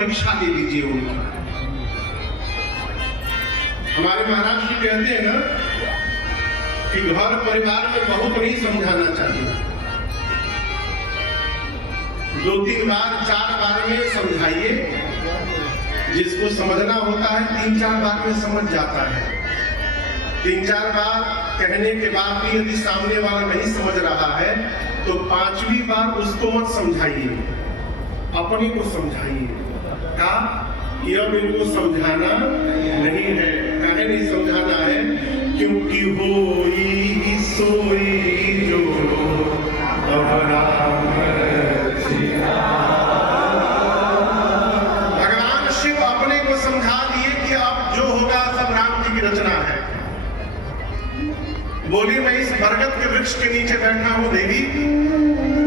परीक्षा ले लीजिए उनकी। हमारे महाराज जी कहते हैं ना कि घर परिवार में बहू को नहीं समझाना चाहिए, 2-3 बार 4 बार में समझाइए। जिसको समझना होता है 3-4 बार में समझ जाता है। 3-4 बार कहने के बाद भी यदि सामने वाला नहीं समझ रहा है तो 5वीं बार उसको मत समझाइए, अपने को समझाइए। का कि अब इनको समझाना नहीं है। काहे नहीं समझाना है? क्योंकि होई सोई जो भगवान शिव अपने को समझा दिए कि अब जो होगा सब राम जी की रचना है। बोली मैं इस बरगद के वृक्ष के नीचे बैठा हूं देवी,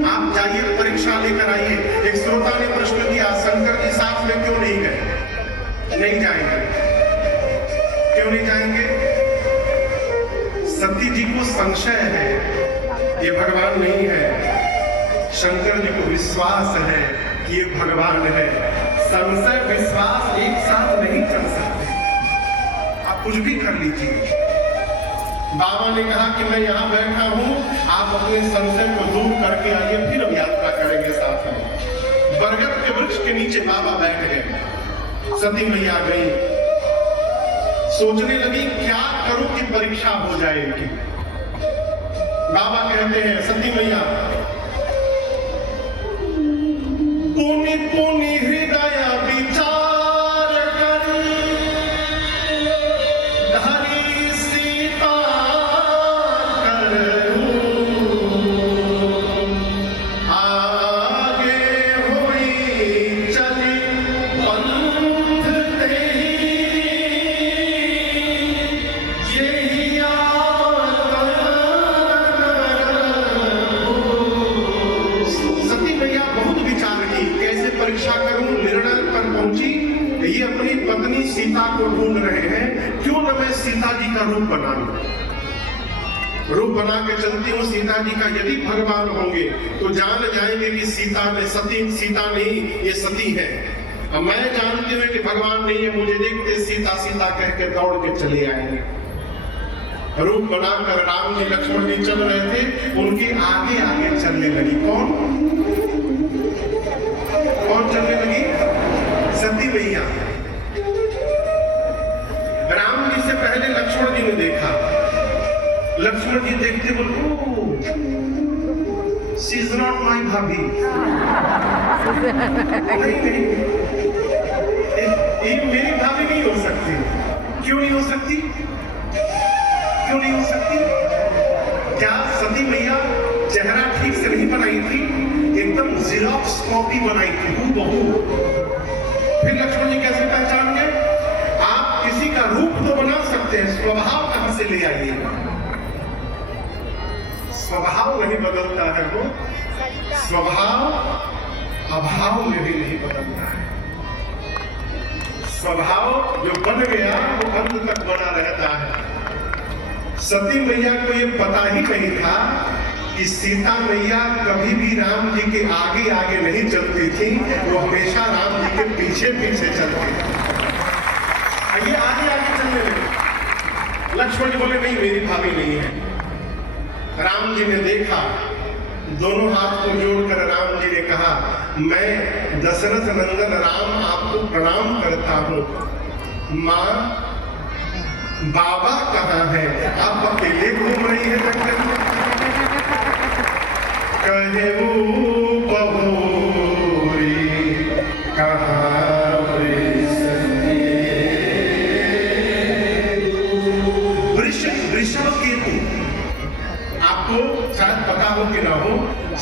आप जाइए परीक्षा लेकर आइए। एक श्रोता ने प्रश्न किया, शंकर जी साथ में क्यों नहीं गए? नहीं जाएंगे। क्यों नहीं जाएंगे? सती जी को संशय है ये भगवान नहीं है, शंकर जी को विश्वास है कि ये भगवान है। संशय विश्वास एक साथ नहीं चल सकते। आप कुछ भी कर लीजिए। बाबा ने कहा कि मैं यहाँ बैठा हूँ, आप अपने संशय को दूर करके आइए, फिर हम यात्रा करेंगे साथ में। बरगद के वृक्ष के नीचे बाबा बैठ गए। सती मैया गई, सोचने लगी क्या करूं कि परीक्षा हो जाएगी। बाबा कहते हैं सती मैया पुनि पुनि हृदय विचार करी धरी सीता करूं आगे हुई चली पंथ तेरी यही सती मैया बहुत विचार की कैसे परीक्षा करूं, निर्णय पर पहुंची। ये अपनी पत्नी सीता को ढूंढ रहे हैं, क्यों न मैं सीता जी का रूप बना लूं। रूप बना के चलती हूँ सीता जी का। यदि भगवान होंगे तो जान जाएंगे कि सीता में सीता नहीं, ये सती है। अब मैं जानती हूँ कि भगवान नहीं है, मुझे देखते सीता सीता कह के दौड़ के चले आएंगे। रूप बनाकर राम जी लक्ष्मण जी चल रहे थे, उनके आगे आगे चलने लगी। कौन चलने लगी? सती मैया। राम जी से पहले लक्ष्मण जी ने देखा। लक्ष्मण जी देखते बोले शी इज नॉट माई भाभी। नहीं, ये मेरी भाभी नहीं हो सकती। क्यों नहीं हो सकती? क्यों नहीं हो सकती? क्या सती मैया चेहरा ठीक से नहीं बनाई थी? एकदम ज़ेरॉक्स कॉपी बनाई थी, हूबहू। फिर लक्ष्मण जी कैसे पहचान गए? आप किसी का रूप तो बना सकते हैं, स्वभाव कहां से ले आइए? स्वभाव नहीं बदलता है, वो स्वभाव अभाव में भी नहीं बदलता है। स्वभाव जो बन गया वो अंत तक बना रहता है। सती मैया को ये पता ही नहीं था कि सीता मैया कभी भी राम जी के आगे आगे नहीं चलती थी, वो हमेशा राम जी के पीछे पीछे चलती थी। ये आगे आगे चलने लगे। लक्ष्मण जी बोले नहीं, मेरी भाभी नहीं है। राम जी ने देखा, दोनों हाथ को जोड़कर राम जी ने कहा मैं दशरथ नंदन राम आपको प्रणाम करता हूं। मां बाबा कहाँ है? आप अकेले घूम रही है जंगल में। कहे वो बहोरी कहाँ वृषभ केतु, आपको शायद पता हो कि ना हो,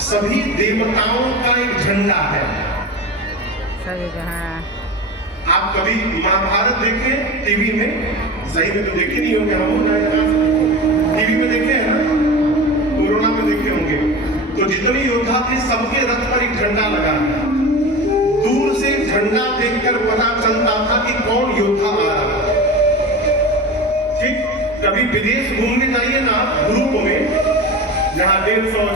सभी देवताओं का एक झंडा है। आप कभी महाभारत देखे टीवी में? सही में तो देखे नहीं होंगे, हम टीवी में देखे हैं ना, कोरोना में देखे होंगे। तो जितने योद्धा थे सबके रथ पर एक झंडा लगा। दूर से झंडा देखकर पता चलता था कि कौन योद्धा आ रहा है। ठीक, कभी विदेश घूमने जाइए ना ग्रुप में, जहाँ 150